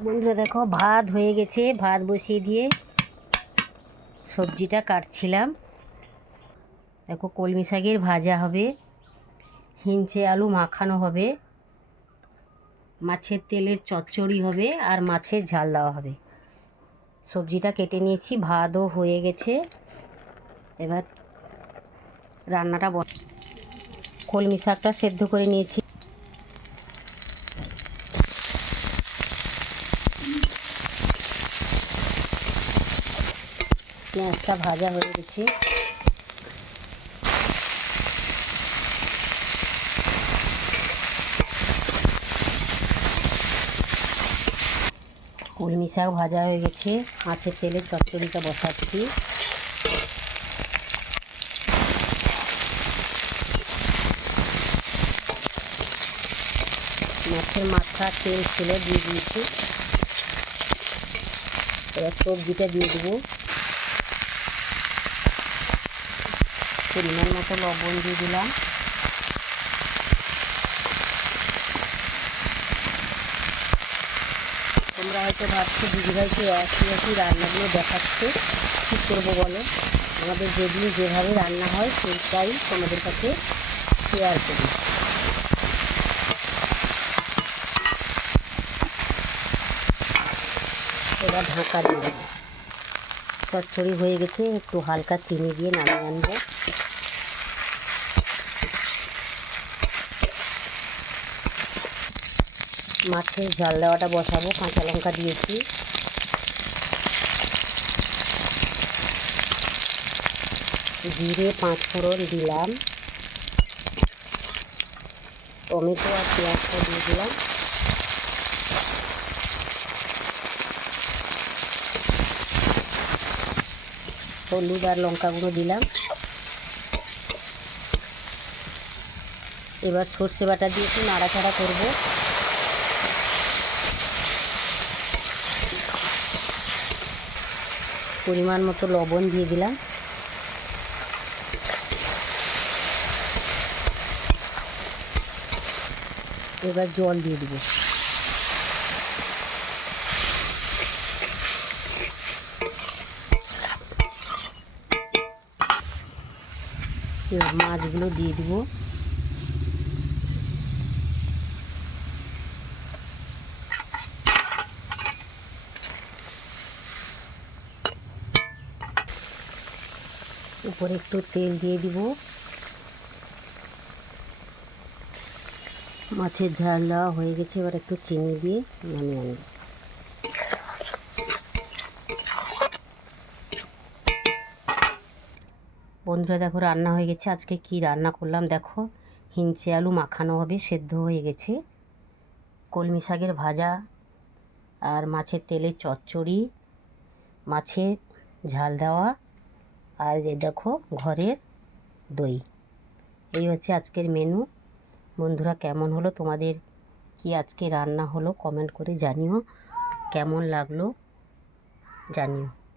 বন্ধুরা দেখো, ভাত হয়ে গেছে। ভাত বসিয়ে দিয়ে সবজিটা কাটছিলাম। দেখো, কলমি শাকের ভাজা হবে, হিঞ্চে আলু মাখানো হবে, মাছের তেলের চচ্চড়ি হবে, আর মাছের ঝাল দেওয়া হবে। সবজিটা কেটে নিয়েছি, ভাতও হয়ে গেছে। এবার রান্নাটা কলমি শাকটা সেদ্ধ করে নিয়েছি। পেঁয়াজটা ভাজা হয়ে গেছে। কলমি শাক ভাজা হয়ে গেছে, মাছের তেলের চচ্চড়িটা বসাচ্ছি। মাছের মাথা তেল ছিল, দিয়ে দিয়েছি। এবার সবজিটা দিয়ে দেবো। পরিমাণ মতো লবণ দিয়ে দিলাম। তোমরা হয়তো ভাবছো দিদিভাইকে একই একই রান্নাগুলো দেখাচ্ছে, কী করবো বলো। আমাদের যেদিন যেভাবে রান্না হয় সেইটাই তোমাদের কাছে শেয়ার করি। এবার ঢাকা দিয়ে দেবো। চচ্চড়ি হয়ে গেছে, একটু হালকা চিনি দিয়ে নামিয়ে আনবো। মাছের ঝাল দেওয়াটা বসাবো। কাঁচা লঙ্কা দিয়েছি, জিরে 5 ফোড়ন দিলাম, টমেটো আর পেঁয়াজটা দিয়ে দিলাম। হলুদ আর লঙ্কা গুঁড়ো দিলাম। এবার সর্ষে বাটা দিয়ে একটু নাড়াচাড়া করবো। পরিমাণ মতো লবণ দিয়ে দিলাম। এবার জল দিয়ে দেবো। এবার মাছগুলো দিয়ে দেবো। উপরে একটু তেল দিয়ে দিব। মাছের ঝাল দেওয়া হয়ে গেছে, এবার একটু চিনি দিয়ে নামিয়ে আনব। বন্ধুরা দেখো, রান্না হয়ে গেছে। আজকে কি রান্না করলাম দেখো, হিঞ্চে আলু মাখানো হবে, সেদ্ধ হয়ে গেছে, কলমি শাকের ভাজা, আর মাছের তেলের চচ্চড়ি, মাছের ঝাল দেওয়া, আর এই দেখো ঘরের দই। এই হচ্ছে আজকের মেনু। বন্ধুরা, কেমন হলো তোমাদের, কি আজকে রান্না হলো কমেন্ট করে জানিও। কেমন লাগলো জানিও।